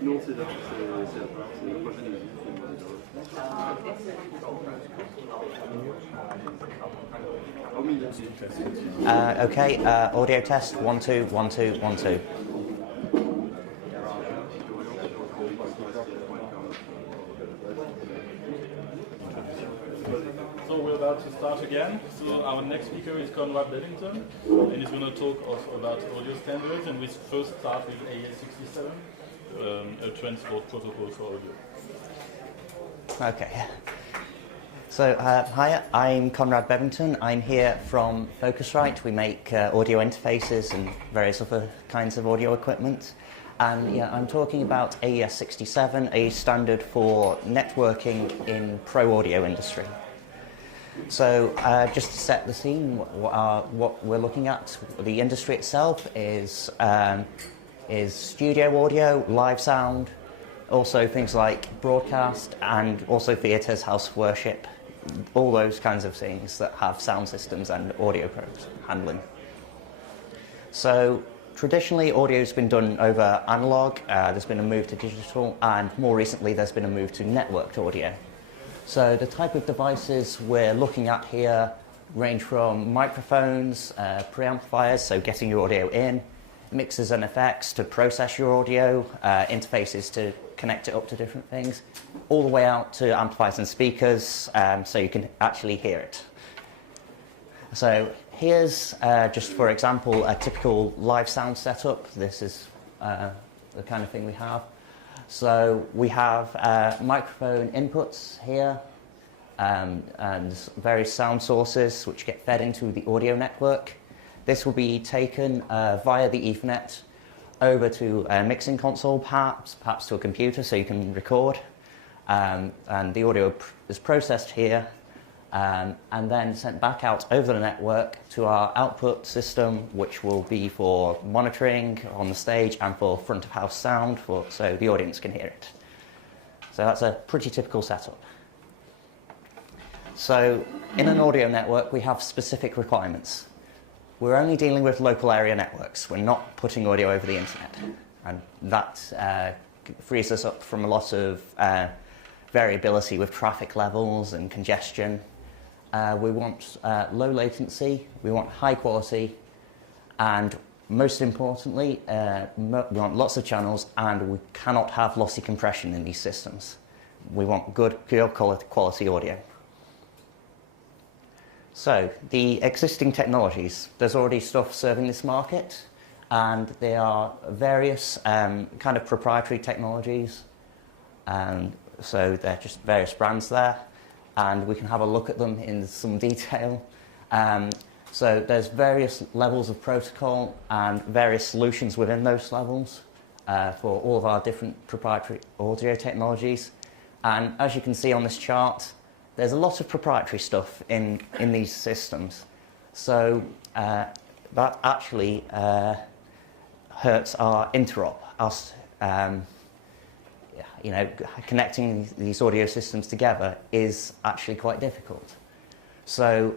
Non, c'est la prochaine usine. Okay, audio test, 1, 2, 1, 2, 1, 2. So we're about to start again. So our next speaker is Conrad Bevington, and he's going to talk about audio standards, and we first start with AES67, a transport protocol for audio. Okay. So, hi, I'm Conrad Bevington. I'm here from Focusrite. We make audio interfaces and various other kinds of audio equipment. And yeah, I'm talking about AES67, a standard for networking in pro audio industry. So, just to set the scene, what we're looking at, the industry itself is studio audio, live sound, also things like broadcast, and also theatres, house of worship, all those kinds of things that have sound systems and audio handling. So traditionally audio's been done over analog, there's been a move to digital, and more recently there's been a move to networked audio. So the type of devices we're looking at here range from microphones, preamplifiers, so getting your audio in, mixers and effects to process your audio, interfaces to connect it up to different things, all the way out to amplifiers and speakers, so you can actually hear it. So here's, just for example, a typical live sound setup. This is the kind of thing we have. So we have microphone inputs here, and various sound sources which get fed into the audio network. This will be taken via the Ethernet over to a mixing console, perhaps to a computer so you can record. And the audio is processed here and then sent back out over the network to our output system, which will be for monitoring on the stage and for front of house sound, so the audience can hear it. So that's a pretty typical setup. So in an audio network, we have specific requirements. We're only dealing with local area networks. We're not putting audio over the internet. And that frees us up from a lot of variability with traffic levels and congestion. We want low latency we want high quality, and most importantly, we want lots of channels, and we cannot have lossy compression in these systems. We want good quality audio. So, the existing technologies, there's already stuff serving this market, and there are various kind of proprietary technologies, so they're just various brands there, and we can have a look at them in some detail. So there's various levels of protocol and various solutions within those levels for all of our different proprietary audio technologies, and as you can see on this chart, there's a lot of proprietary stuff in these systems, so that actually hurts our interop. Connecting these audio systems together is actually quite difficult. So,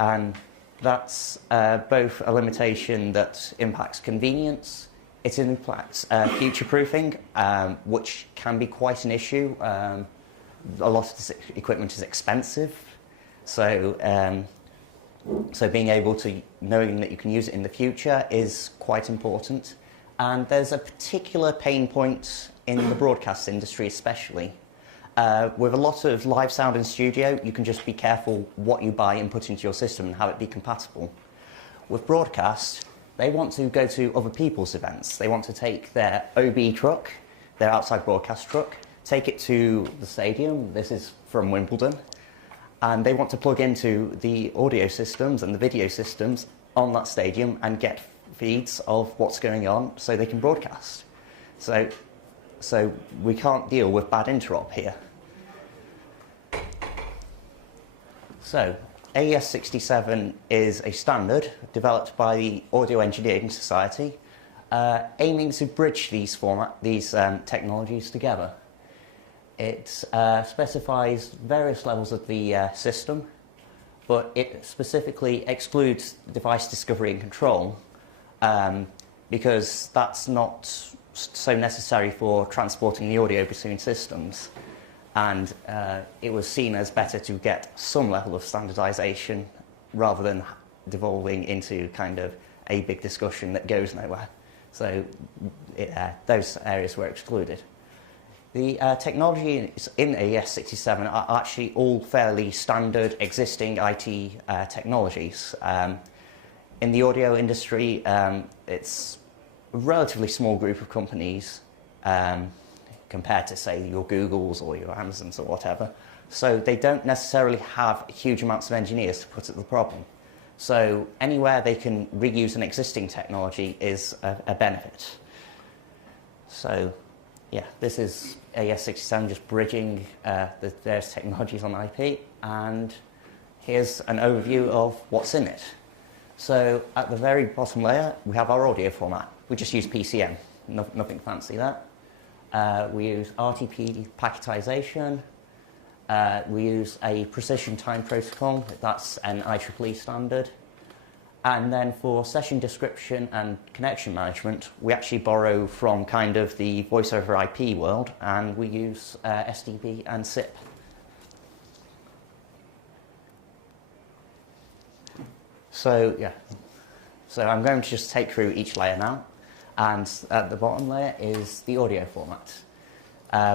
and that's both a limitation that impacts convenience, it impacts future-proofing, which can be quite an issue. A lot of this equipment is expensive, so being able to, knowing that you can use it in the future is quite important. And there's a particular pain point in the broadcast industry especially. With a lot of live sound in studio, you can just be careful what you buy and put into your system and have it be compatible. With broadcast, they want to go to other people's events. They want to take their OB truck, their outside broadcast truck, take it to the stadium. This is from Wimbledon. And they want to plug into the audio systems and the video systems on that stadium and get feeds of what's going on so they can broadcast. So we can't deal with bad interop here. So AES67 is a standard developed by the Audio Engineering Society, aiming to bridge these technologies together. It specifies various levels of the system, but it specifically excludes device discovery and control because that's not so necessary for transporting the audio between systems. And it was seen as better to get some level of standardization rather than devolving into kind of a big discussion that goes nowhere. So those areas were excluded. The technologies in AES67 are actually all fairly standard existing IT technologies. In the audio industry, it's a relatively small group of companies compared to, say, your Googles or your Amazons or whatever. So they don't necessarily have huge amounts of engineers to put at the problem. So anywhere they can reuse an existing technology is a benefit. So yeah, this is AES67 just bridging the various technologies on IP, and here's an overview of what's in it. So at the very bottom layer, we have our audio format. We just use PCM, nothing fancy there. We use RTP packetization. We use a precision time protocol. That's an IEEE standard. And then for session description and connection management, we actually borrow from kind of the voice over IP world, and we use SDB and SIP. So yeah, so I'm going to just take through each layer now. And at the bottom layer is the audio format.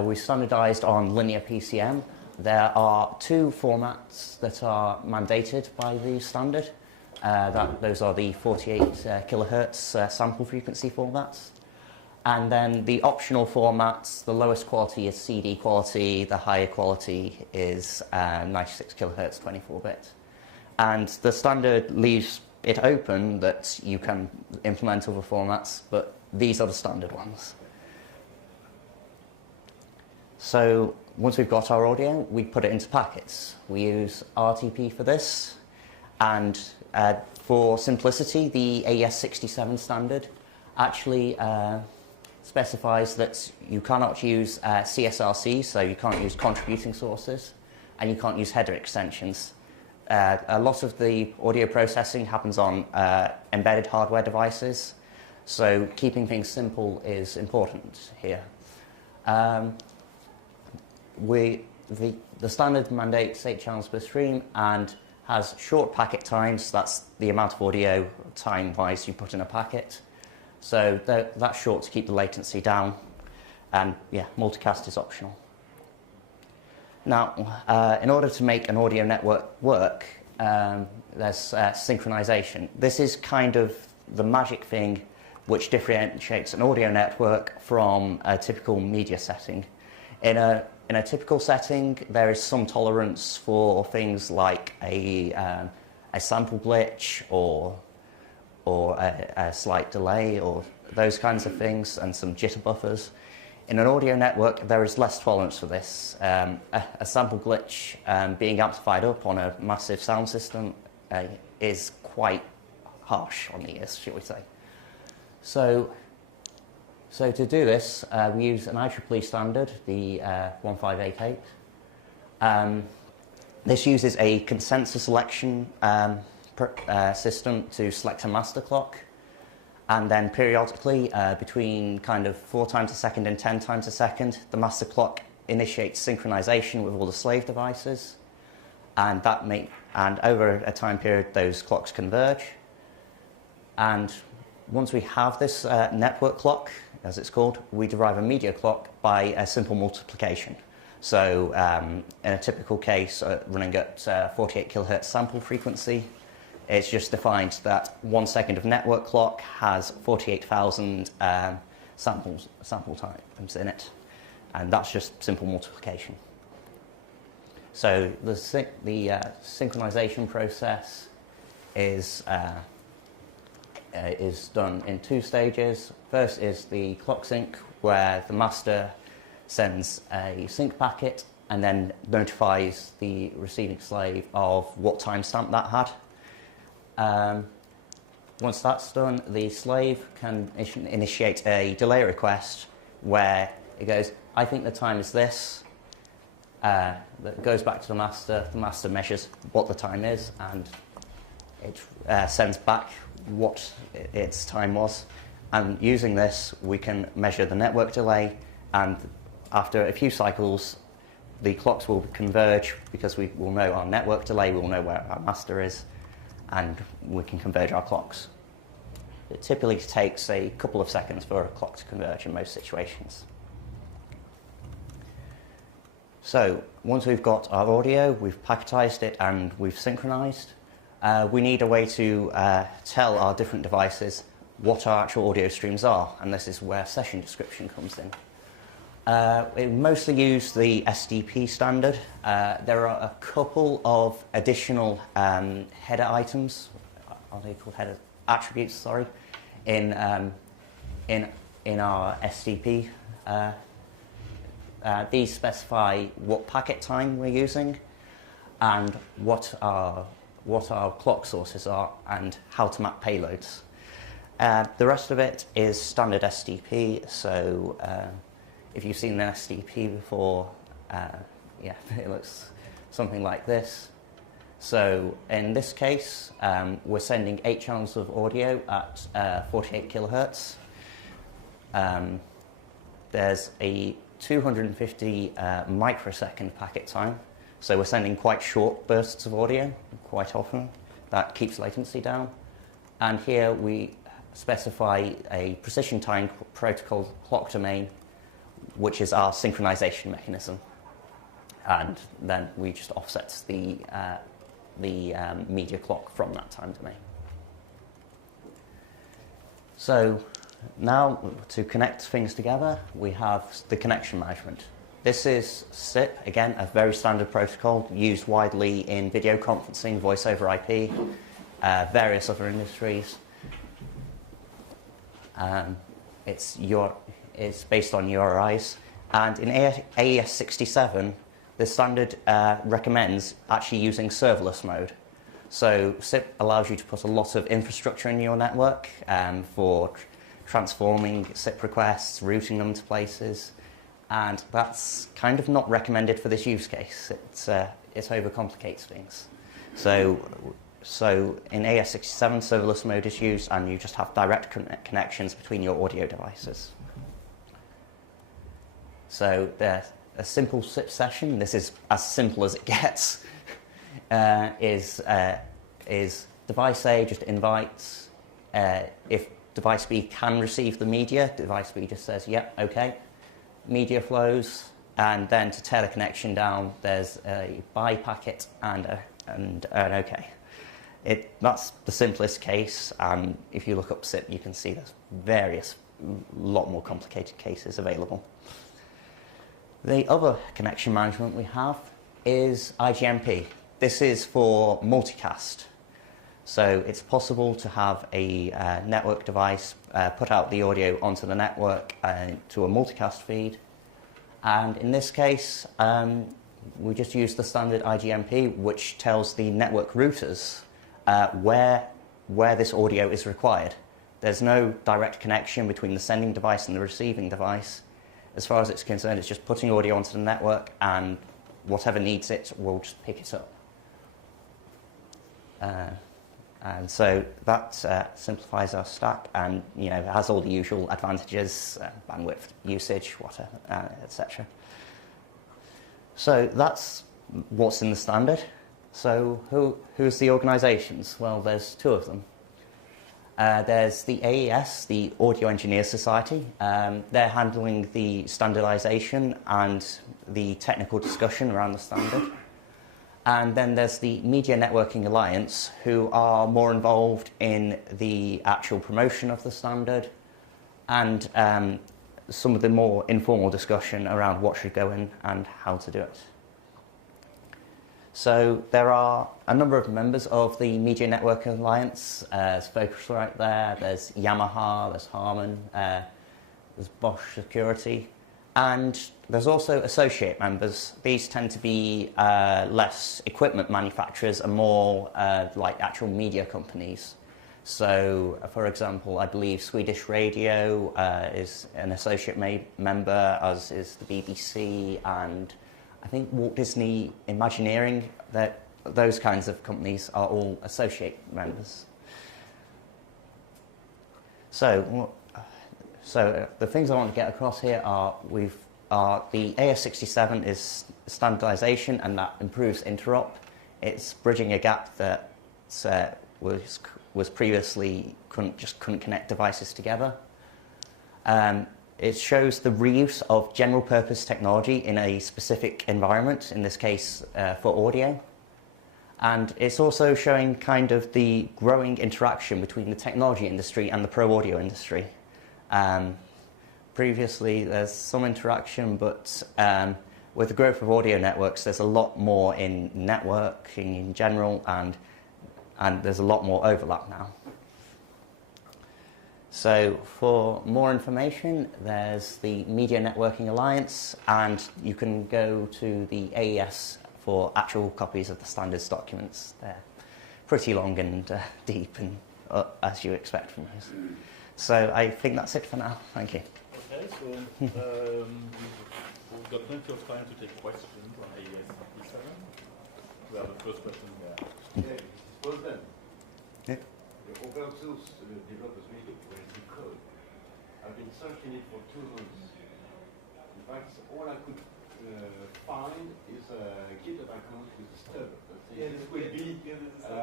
We standardized on linear PCM. There are two formats that are mandated by the standard. Those are the 48 kilohertz sample frequency formats. And then the optional formats, the lowest quality is CD quality, the higher quality is 96 kilohertz 24-bit. And the standard leaves it open that you can implement other formats, but these are the standard ones. So once we've got our audio, we put it into packets. We use RTP for this, and for simplicity, the AES67 standard actually specifies that you cannot use CSRC, so you can't use contributing sources, and you can't use header extensions. A lot of the audio processing happens on embedded hardware devices, so keeping things simple is important here. The standard mandates 8 channels per stream and has short packet times. That's the amount of audio time-wise you put in a packet. So that's short to keep the latency down. And yeah, multicast is optional. Now, in order to make an audio network work, there's synchronization. This is kind of the magic thing which differentiates an audio network from a typical media setting. In a typical setting, there is some tolerance for things like a sample glitch or a slight delay or those kinds of things, and some jitter buffers. In an audio network, there is less tolerance for this. A sample glitch being amplified up on a massive sound system is quite harsh on the ears, shall we say. So to do this, we use an IEEE standard, the 1588. This uses a consensus selection system to select a master clock. And then periodically, between kind of 4 times a second and 10 times a second, the master clock initiates synchronization with all the slave devices. And over a time period, those clocks converge. And once we have this network clock, as it's called, we derive a media clock by a simple multiplication. So in a typical case, running at 48 kilohertz sample frequency, it's just defined that 1 second of network clock has 48,000 sample times in it, and that's just simple multiplication. So the synchronization process is done in 2 stages. First is the clock sync, where the master sends a sync packet and then notifies the receiving slave of what timestamp that had. Once that's done, the slave can initiate a delay request where it goes, I think the time is this, that goes back to the master. The master measures what the time is, and it sends back what its time was. And using this, we can measure the network delay, and after a few cycles, the clocks will converge because we will know our network delay, we will know where our master is, and we can converge our clocks. It typically takes a couple of seconds for a clock to converge in most situations. So once we've got our audio, we've packetized it and we've synchronized, we need a way to tell our different devices what our actual audio streams are, and this is where session description comes in. We mostly use the SDP standard. There are a couple of additional header items, are they called header attributes? Sorry, in our SDP. These specify what packet time we're using and what our clock sources are and how to map payloads. The rest of it is standard SDP, so if you've seen an SDP before, yeah, it looks something like this. So in this case, we're sending 8 channels of audio at 48 kilohertz. There's a 250 microsecond packet time, so we're sending quite short bursts of audio quite often. That keeps latency down. And here we specify a precision time protocol clock domain, which is our synchronization mechanism. And then we just offset the media clock from that time domain. So now to connect things together, we have the connection management. This is SIP, again, a very standard protocol used widely in video conferencing, voice over IP, various other industries. It's based on URIs. And in AES67, the standard recommends actually using serverless mode. So SIP allows you to put a lot of infrastructure in your network for transforming SIP requests, routing them to places, and that's kind of not recommended for this use case. It overcomplicates things. So in AES67, serverless mode is used, and you just have direct connections between your audio devices. So a simple SIP session, this is as simple as it gets, is device A just invites, if device B can receive the media, device B just says, yep, okay. Media flows, and then to tear the connection down, there's a buy packet and an okay. That's the simplest case, and if you look up SIP, you can see there's lot more complicated cases available. The other connection management we have is IGMP. This is for multicast. So it's possible to have a network device put out the audio onto the network to a multicast feed. And in this case, we just use the standard IGMP, which tells the network routers where this audio is required. There's no direct connection between the sending device and the receiving device. As far as it's concerned, it's just putting audio onto the network, and whatever needs it will just pick it up. And so that simplifies our stack, and it has all the usual advantages, bandwidth, usage, water, etc. So that's what's in the standard. So who's the organisations? Well, there's 2 of them. There's the AES, the Audio Engineers Society. They're handling the standardisation and the technical discussion around the standard. And then there's the Media Networking Alliance, who are more involved in the actual promotion of the standard and some of the more informal discussion around what should go in and how to do it. So there are a number of members of the Media Networking Alliance. There's Focusrite there, there's Yamaha, there's Harman, there's Bosch Security. And there's also associate members. These tend to be less equipment manufacturers and more like actual media companies. So, for example, I believe Swedish Radio is an associate member, as is the BBC, and I think Walt Disney Imagineering, that those kinds of companies are all associate members. So the things I want to get across here are the AES67 is standardization, and that improves interop. It's bridging a gap that was previously couldn't connect devices together. It shows the reuse of general purpose technology in a specific environment, in this case for audio. And it's also showing kind of the growing interaction between the technology industry and the pro audio industry. Previously there's some interaction, but with the growth of audio networks, there's a lot more in networking in general, and there's a lot more overlap now. So for more information, there's the Media Networking Alliance, and you can go to the AES for actual copies of the standards documents. They're pretty long and deep, and as you expect from those. So I think that's it for now. Thank you. Okay, so we've got plenty of time to take questions on AES67. We have the first question here. Yeah, FOSDEM. Yeah. The open source developers make the code. I've been searching it for 2 months. In fact, all I could find is a GitHub account with a stub. This will be a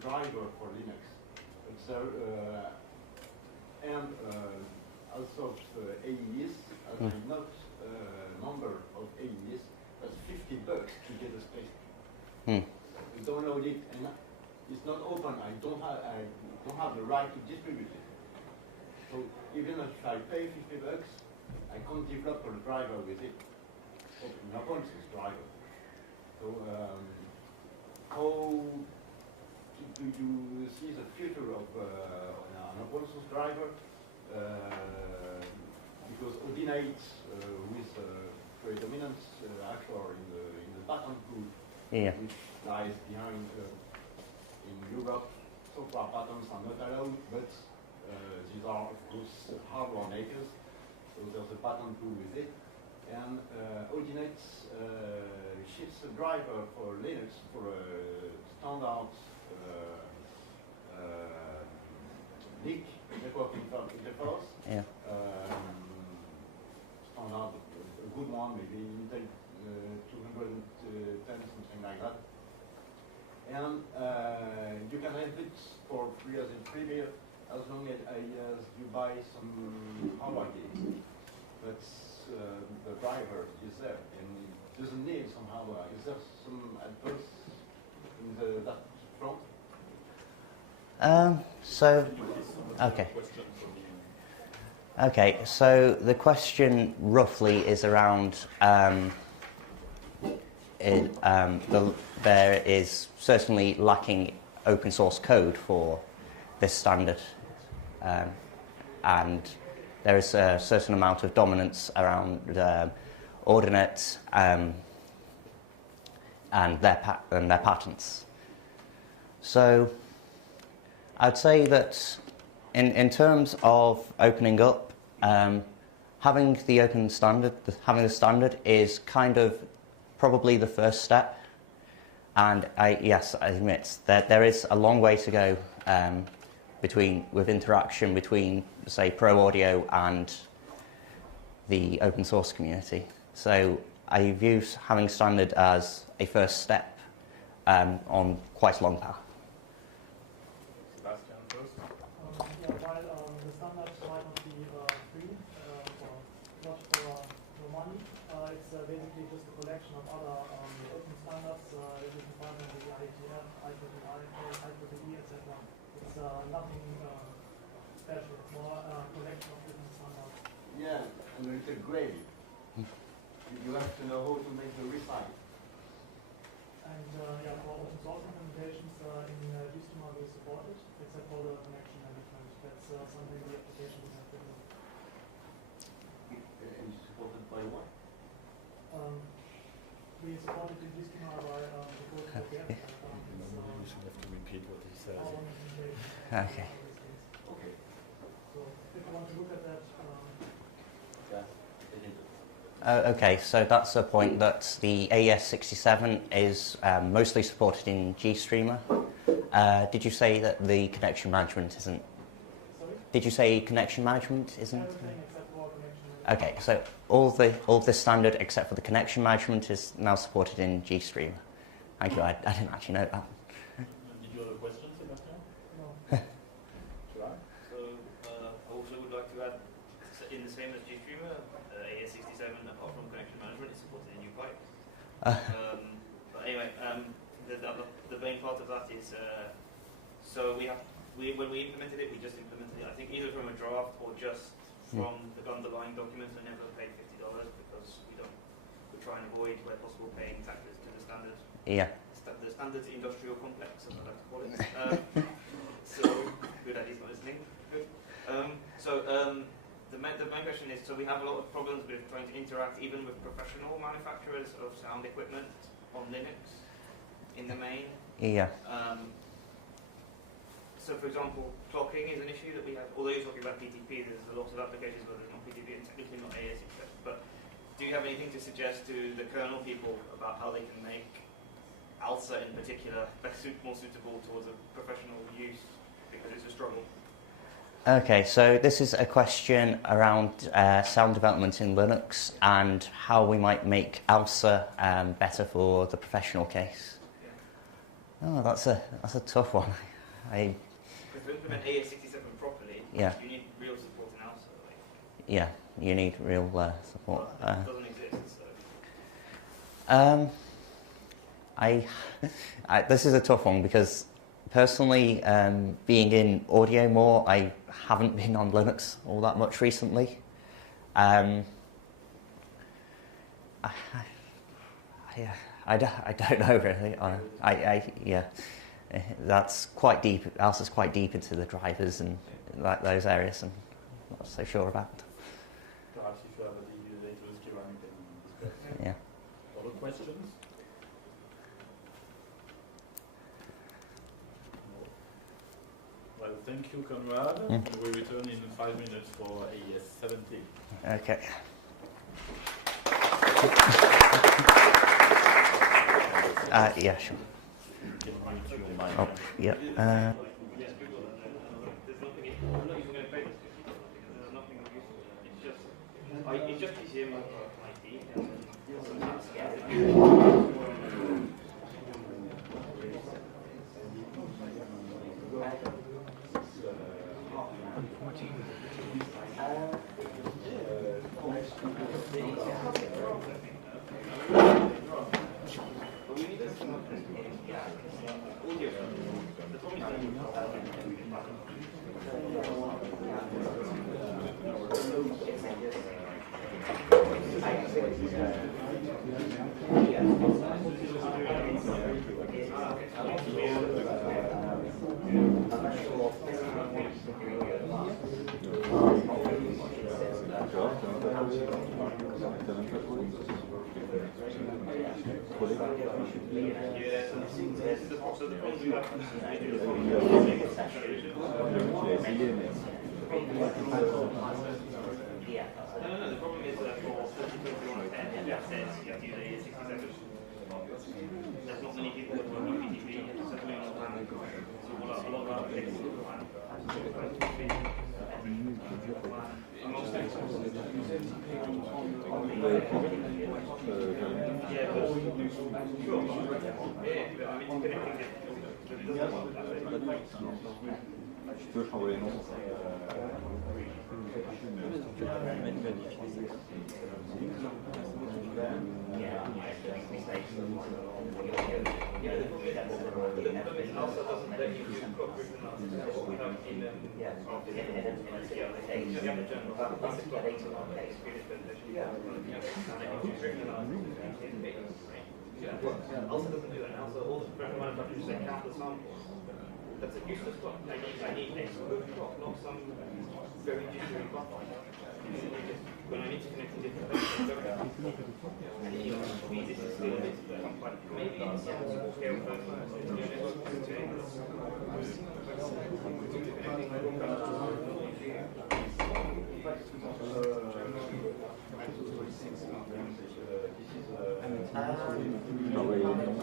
driver for Linux. And as of AES, as I'm not a member of AES, that's $50 to get a space. You download it, and it's not open. I don't have the right to distribute it. So even if I pay $50, I can't develop a driver with it. An open source driver. So how do you see the future of an open source driver? Because Ordinate, with predominant actor in the patent pool, which lies behind in Europe, so far patents are not allowed, but these are of course hardware makers, so there's a patent pool with it. And Ordinate ships a driver for Linux for a standard NIC network interface. Yeah. Standard, a good one, maybe Intel 210, something like that. And you can have it for free as a freebie as long as you buy some hardware kit. But the driver is there, and it doesn't need some hardware. Is there some advice in that front? Okay, so the question roughly is around there is certainly lacking open source code for this standard, and there is a certain amount of dominance around Ordinate and their patents. So I'd say that in terms of opening up, having the open standard, having the standard is kind of probably the first step. And yes, I admit that there is a long way to go with interaction between, say, pro audio and the open source community. So I view having standard as a first step on quite a long path. Sebastian first. While the standards might not be free or not for money, it's basically just a collection of other open standards. You can find them in the IETF, IEEE, etc. It's nothing special. It's more a collection of different standards. Yeah, and it's a grade. You have to know how to make the recite. And yeah, for open source implementations in GStreamer we support it, except for the connection management. That's something the application doesn't have to do. And supported by what? We support it in GStreamer by the code for the app. You should have to repeat what he says. Okay. Okay. So if you want to look at that, Okay, so that's a point that the AES67 is mostly supported in GStreamer. Did you say that the connection management isn't? Sorry? Did you say connection management isn't? Everything except for connection. Okay, so all this standard except for the connection management is now supported in GStreamer. Thank you. I didn't actually know that. Did you have a question, Sebastian? No. Should I? So I also would like to add, in the same as GStreamer, AES67, apart from connection management, is supported in UPipe. But anyway, the main part of that is, so when we implemented it, we just implemented it, I think, either from a draft or just from the underlying documents. We never paid $50 because we try and avoid, where possible, paying taxes to the standard. Yeah. The standards industrial complex, as I like to call it. So, good that he's not listening. Good. The main question is, so we have a lot of problems with trying to interact even with professional manufacturers of sound equipment on Linux in the main. Yeah. So, for example, clocking is an issue that we have. Although you're talking about PTP, there's a lot of applications where there's not PTP and technically not AES67. But do you have anything to suggest to the kernel people about how they can make ALSA in particular more suitable towards a professional use, because it's a struggle? Okay, so this is a question around sound development in Linux and how we might make ALSA better for the professional case. Yeah. Oh, that's a tough one. Because to implement AES67 properly, yeah. You need real support in ALSA. Yeah, you need real support. Well, that doesn't exist, so. This is a tough one because personally, being in audio more, I haven't been on Linux all that much recently. I don't know really. Yeah, that's quite deep. ALSA's quite deep into the drivers and those areas, and I'm not so sure about. Perhaps if you have a DB later, you can discuss. Yeah. Other questions? Well, thank you, Conrad. We return in 5 minutes for AES70. Okay. Yeah, sure. Oh, yeah. There's nothing. I'm not even going to pay this because there's nothing useful. It's just PCM IT. Tu peux changer les noms. Also doesn't do that now, so all the professional manufacturers say count the samples. That's a useless clock. I need a smooth clock, not some very jittery clock. When I need to connect to different places, and you know, for me this is still a bit complex. Maybe in some small scale versions, This is